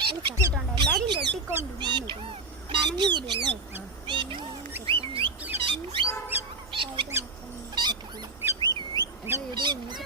കെട്ടിട്ടുണ്ട് എല്ലാരും കെട്ടിക്കൊണ്ട് ഞാൻ നിൽക്കുന്നു നനഞ്ഞു കൂടിയല്ലേ എടാ എടോ നിനക്ക്